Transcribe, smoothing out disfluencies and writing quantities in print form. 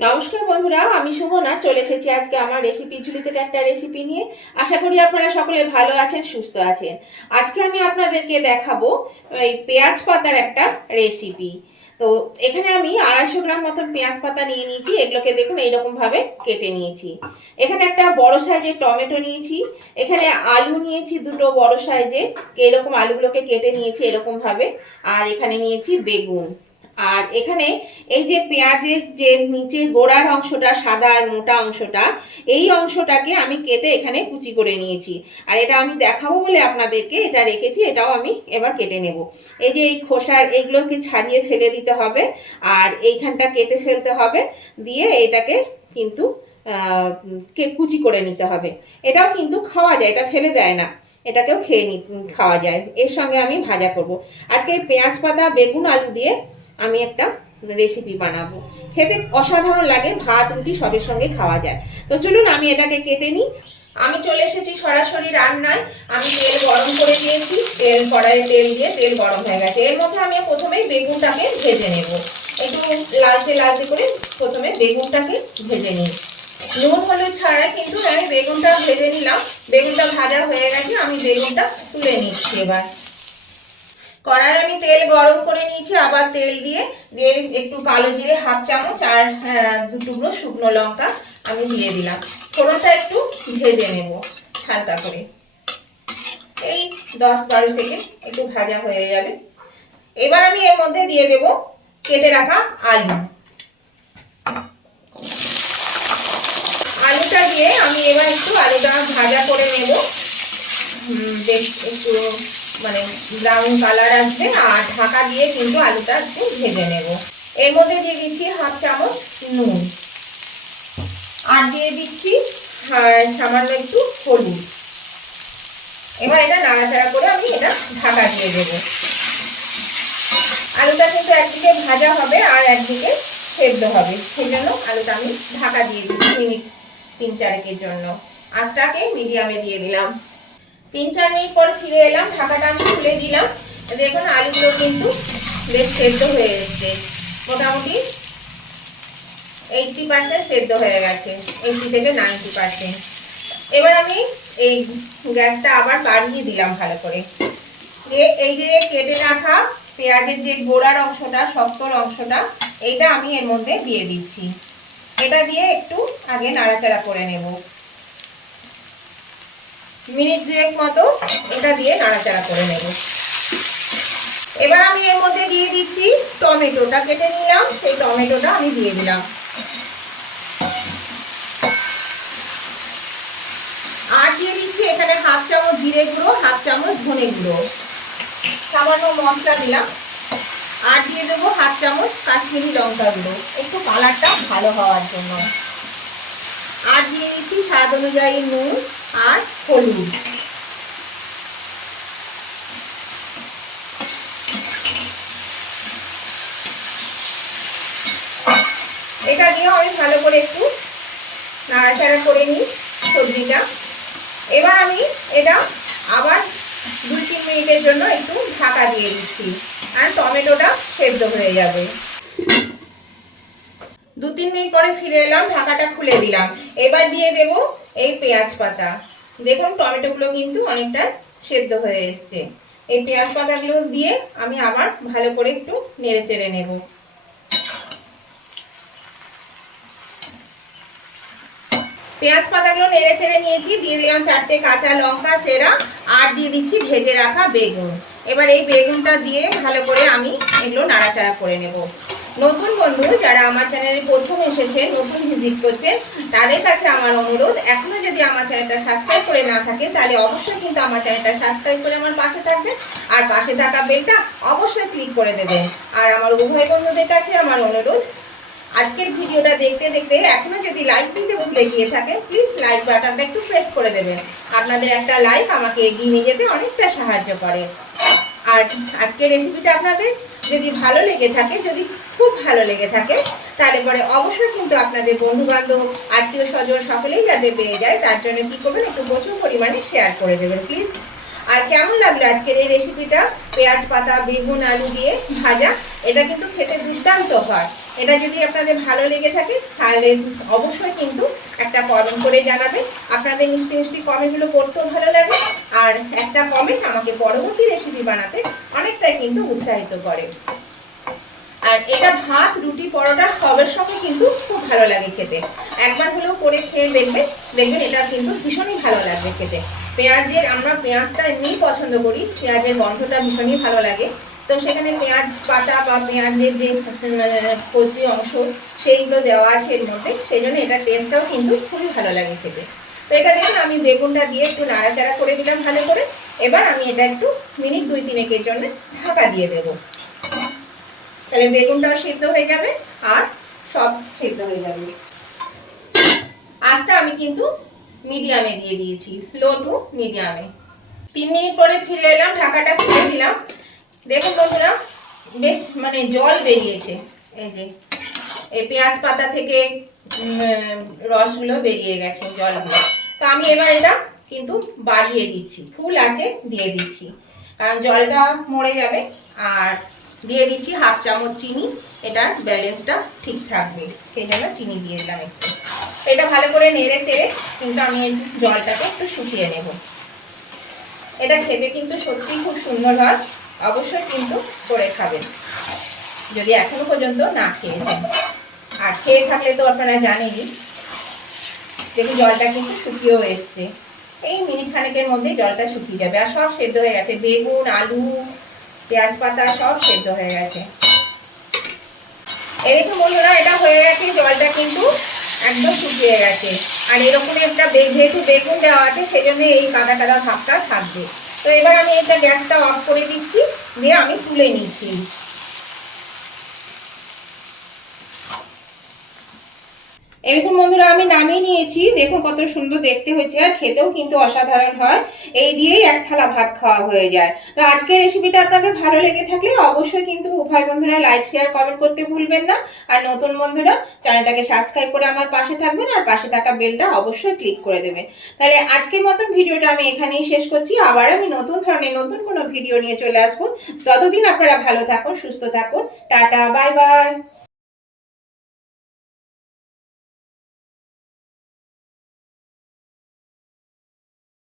নমস্কার বন্ধুরা, আমি সুমনা চলে এসেছি আজকে আমার রেসিপি ঝুলিতে একটা রেসিপি নিয়ে। আশা করি আপনারা সকলে ভালো আছেন, সুস্থ আছেন। আজকে আমি আপনাদেরকে দেখাবো এই পেঁয়াজ পাতার একটা রেসিপি। তো এখানে আমি 250 গ্রাম মতন পেঁয়াজ পাতা নিয়ে নিয়েছি। এগুলোকে দেখুন এইরকম ভাবে কেটে নিয়েছি। এখানে একটা বড় সাইজের টমেটো নিয়েছি। এখানে আলু নিয়েছি দুটো বড় সাইজের, এরকম আলুগুলোকে কেটে নিয়েছি এরকম ভাবে। আর এখানে নিয়েছি বেগুন। আর এখানে এই যে পেঁয়াজের যে নিচের গোড়ার অংশটা, সাদা আর মোটা অংশটা, এই অংশটাকে আমি কেটে এখানে কুচি করে নিয়েছি। আর এটা আমি দেখাবো বলে আপনাদেরকে এটা রেখেছি, এটাও আমি এবার কেটে নেব। এই যে এই খোসার এইগুলোকে ছাড়িয়ে ফেলে দিতে হবে, আর এইখানটা কেটে ফেলতে হবে, দিয়ে এটাকে কিন্তু কুচি করে নিতে হবে। এটাও কিন্তু খাওয়া যায়, এটা ফেলে দেয় না, এটাকেও খাওয়া যায়। এর সঙ্গে আমি ভাজা করব আজকে। পেঁয়াজ পাতা বেগুন আলু দিয়ে আমি একটা রেসিপি বানাবো, খেতে অসাধারণ লাগে, ভাত রুটি সবের সঙ্গে খাওয়া যায়। তো চলুন আমি এটাকে কেটে নিই। আমি চলে এসেছি সরাসরি রান্নায়। আমি তেল গরম করে দিয়েছি, কড়াইয়ে তেল দিয়ে তেল গরম হয়ে গেছে। এর মধ্যে আমি প্রথমেই বেগুনটাকে ভেজে নেব, একটু লালচে লালচে করে প্রথমে বেগুনটাকে ভেজে নিই। নুন হলুদ ছাড়া কিন্তু আমি বেগুনটা ভেজে নিলাম। বেগুনটা ভাজা হয়ে গেছে, আমি বেগুনটা তুলে নিচ্ছি। এবার কড়াই আমি তেল গরম করে নিয়েছি, আবার তেল দিয়ে দিয়ে একটু কালো জিরে হাফ চামচ আর 2 টুকরো শুকনো লঙ্কা আমি দিয়ে দিলাম। ফোড়নটা একটু ভেজে নেব হালকা করে, এই 10-12 সেকেন্ড একটু ভাজা হয়ে যাবে। এবার আমি এর মধ্যে দিয়ে দেব কেটে রাখা আলু। আলুটা দিয়ে আমি এবার একটু আলুটা ভাজা করে নেব, বেশ একটু মানে ব্রাউন কালার আসবে। আর ঢাকা দিয়ে কিন্তু আলুটা একটু ভেজে নেব। এর মধ্যে দিয়ে দিচ্ছি হাফ চামচ নুন, আর দিয়ে দিচ্ছি সামান্য একটু হলুদ। এবার এটা নাড়াচাড়া করে আমি এটা ঢাকা দিয়ে দেব। আলুটা কিন্তু একদিকে ভাজা হবে আর একদিকে সেদ্ধ হবে, সেই জন্য আলুটা আমি ঢাকা দিয়ে দিচ্ছি মিনিট 3-4 জন্য। আঁচটাকে মিডিয়ামে দিয়ে দিলাম। 3-4 মিনিট পর ফিরে এলাম, ঢাকাটা আমি খুলে দিলাম। দেখুন আলুগুলো কিন্তু বেশ সেদ্ধ হয়ে এসছে, মোটামুটি 80% সেদ্ধ হয়ে গেছে, 80 থেকে 90%। এবার আমি এই গ্যাসটা আবার বাড়িয়ে দিলাম ভালো করে। দিয়ে এই যে কেটে রাখা পেঁয়াজের যে গোড়ার অংশটা, শক্তর অংশটা, এইটা আমি এর মধ্যে দিয়ে দিচ্ছি। এটা দিয়ে একটু আগে নাড়াচাড়া করে নেব, মিনিট 2 মতো এটা দিয়ে নাড়াচাড়া করে নেব। এবার আমি এর মধ্যে দিয়ে দিচ্ছি টমেটোটা কেটে নিলাম, সেই টমেটোটা আমি দিয়ে দিলাম। আর দিয়ে দিচ্ছি এখানে হাফ চামচ জিরে গুঁড়ো, হাফ চামচ ধনে গুঁড়ো, সামান্য মশলা দিলাম। আর দিয়ে দেবো হাফ চামচ কাশ্মীরি লঙ্কা গুঁড়ো, একটু কালারটা ভালো হওয়ার জন্য। আর দিয়ে দিচ্ছি স্বাদ অনুযায়ী নুন আর হলুদ। এটা দিয়ে আমি ভালো করে একটু নাড়াচাড়া করে নিই সবজিটা। এবার আমি এটা আবার 2-3 মিনিটের জন্য একটু ঢাকা দিয়ে দিচ্ছি, আর টমেটোটা সেদ্ধ হয়ে যাবে। 2-3 মিনিট পরে ফিরে এলাম, ঢাকাটা খুলে দিলাম। এবার দিয়ে দেব এই পেঁয়াজ পাতা। দেখুন টমেটোগুলো কিন্তু অনেকটা সেদ্ধ হয়ে এসছে। এই পেঁয়াজ পাতাগুলো দিয়ে আমি আবার ভালো করে একটু নেড়ে চেড়ে নেব। পেঁয়াজ পাতাগুলো নেড়ে চেড়ে নিয়েছি, দিয়ে দিলাম 4টে কাঁচা লঙ্কা চেরা, আর দিয়ে দিচ্ছি ভেজে রাখা বেগুন। এবার এই বেগুনটা দিয়ে ভালো করে আমি এগুলো নাড়াচাড়া করে নেব। নতুন বন্ধু যারা আমার চ্যানেলে প্রথম এসেছে, নতুন ভিজিট করছে, তাদের কাছে আমার অনুরোধ, এখনো যদি আমার চ্যানেলটা সাবস্ক্রাইব করে না থাকে তাহলে অবশ্যই কিন্তু আমার চ্যানেলটা সাবস্ক্রাইব করে আমার পাশে থাকবে, আর পাশে থাকা বেলটা অবশ্যই ক্লিক করে দেবেন। আর আমার উভয় বন্ধুদের কাছে আমার অনুরোধ, আজকের ভিডিওটা দেখতে দেখতে এখনো যদি লাইক দিতে ভুলে গিয়ে থাকে, প্লিজ লাইক বাটনটা একটু প্রেস করে দেবেন। আপনাদের একটা লাইক আমাকে এগিয়ে নিয়ে যেতে অনেকটা সাহায্য করে। আর আজকের রেসিপিটা আপনাদের যদি ভালো লেগে থাকে, যদি খুব ভালো লেগে থাকে, তাহলে পরে অবশ্যই কিন্তু আপনাদের বন্ধু বান্ধব আত্মীয় স্বজন সকলেই যাতে পেয়ে যায়, তার জন্য কি করবেন, একটু প্রচুর পরিমাণে শেয়ার করে দেবেন প্লিজ। আর কেমন লাগলো আজকের এই রেসিপিটা, পেঁয়াজ পাতা বেগুন আলু দিয়ে ভাজা, এটা কিন্তু খেতে দুর্দান্ত হয়। এটা যদি আপনাদের ভালো লেগে থাকে তাহলে অবশ্যই কিন্তু একটা কমেন্ট করে জানাবেন। আপনাদের মিষ্টি মিষ্টি কমেন্টগুলো পড়তেও ভালো লাগে, আর একটা কমেন্ট আমাকে পরবর্তী রেসিপি বানাতে অনেকটাই কিন্তু উৎসাহিত করে। আর এটা ভাত, রুটি, পরোটা সবের সঙ্গে কিন্তু খুব ভালো লাগে খেতে। একবার হলেও করে খেয়ে দেখবেন, দেখবেন এটা কিন্তু ভীষণই ভালো লাগবে খেতে। আমরা পেঁয়াজটা এমনিই পছন্দ করি, পেঁয়াজের গন্ধটা ভীষণই ভালো লাগে। তো সেখানে পেঁয়াজ পাতা বা পেঁয়াজের যে কচি অংশ সেইগুলো দেওয়া আছে এর মধ্যে, সেই জন্য এটার টেস্টটাও কিন্তু খুবই ভালো লাগে খেতে। তো এটা দেখুন আমি বেগুনটা দিয়ে একটু নাড়াচাড়া করে দিলাম ভালো করে। এবার আমি এটা একটু মিনিট 2-3 জন্য ঢাকা দিয়ে দেবো। তাহলে বেগুনটাও সিদ্ধ হয়ে যাবে আর সব সিদ্ধ হয়ে যাবে। আজটা আমি কিন্তু মিডিয়ামে দিয়ে দিয়েছি, লো টু মিডিয়ামে। 3 মিনিট পরে ফিরে এলাম, ঢাকাটা খুলে দিলাম। দেখুন বন্ধুরা, বেশ মানে জল বেরিয়েছে, এই যে এই পেঁয়াজ পাতা থেকে রসগুলো বেরিয়ে গেছে, জলগুলো। তো আমি এবার এটা কিন্তু বাড়িয়ে দিচ্ছি, ফুল আঁচে দিয়ে দিচ্ছি, কারণ জলটা মরে যাবে। আর দিয়ে দিচ্ছি 1/2 চামচ চিনি, এটার ব্যালেন্সটা ঠিক থাকবে, সেই জন্য চিনি দিয়ে দিলাম একটু। এটা ভালো করে নেড়ে চেড়ে কিন্তু আমি এই জলটাকে একটু শুকিয়ে নেব। এটা খেতে কিন্তু সত্যিই খুব সুন্দর হয়, অবশ্যই কিন্তু করে খাবেন যদি এখনো পর্যন্ত না খেয়েছেন। আর খেয়ে থাকলে তো আপনারা জানেনই। দেখুন জলটা কিন্তু শুকিয়েও এসছে, এই মিনিট খানেকের মধ্যেই জলটা শুকিয়ে যাবে। আর সব সেদ্ধ হয়ে গেছে, বেগুন, আলু, পেঁয়াজ পাতা সব সেদ্ধ হয়ে গেছে। এই দেখুন বন্ধুরা, এটা হয়ে গেছে, জলটা কিন্তু একদম শুকিয়ে গেছে। আর এরকম একটা যেহেতু বেগুন দেওয়া আছে সেই জন্য এই কাদা কাদা ভাবটা থাকবে। তো এবার আমি এটা গ্যাসটা অফ করে দিচ্ছি, দিয়ে আমি তুলে নিচ্ছি। এরকম বন্ধুরা আমি নামিয়ে নিয়েছি, দেখুন কত সুন্দর দেখতে হয়েছে, আর খেতেও কিন্তু অসাধারণ হয়। এই দিয়েই এক থালা ভাত খাওয়া হয়ে যায়। তো আজকের রেসিপিটা আপনাদের ভালো লেগে থাকলে অবশ্যই কিন্তু উভয় বন্ধুরা লাইক শেয়ার কমেন্ট করতে ভুলবেন না। আর নতুন বন্ধুরা চ্যানেলটাকে সাবস্ক্রাইব করে আমার পাশে থাকবেন, আর পাশে থাকা বেলটা অবশ্যই ক্লিক করে দেবেন। তাহলে আজকের মতন ভিডিওটা আমি এখানেই শেষ করছি। আবার আমি নতুন ধরনের নতুন কোনো ভিডিও নিয়ে চলে আসবো। ততদিন আপনারা ভালো থাকুন, সুস্থ থাকুন, টাটা, বাই বাই।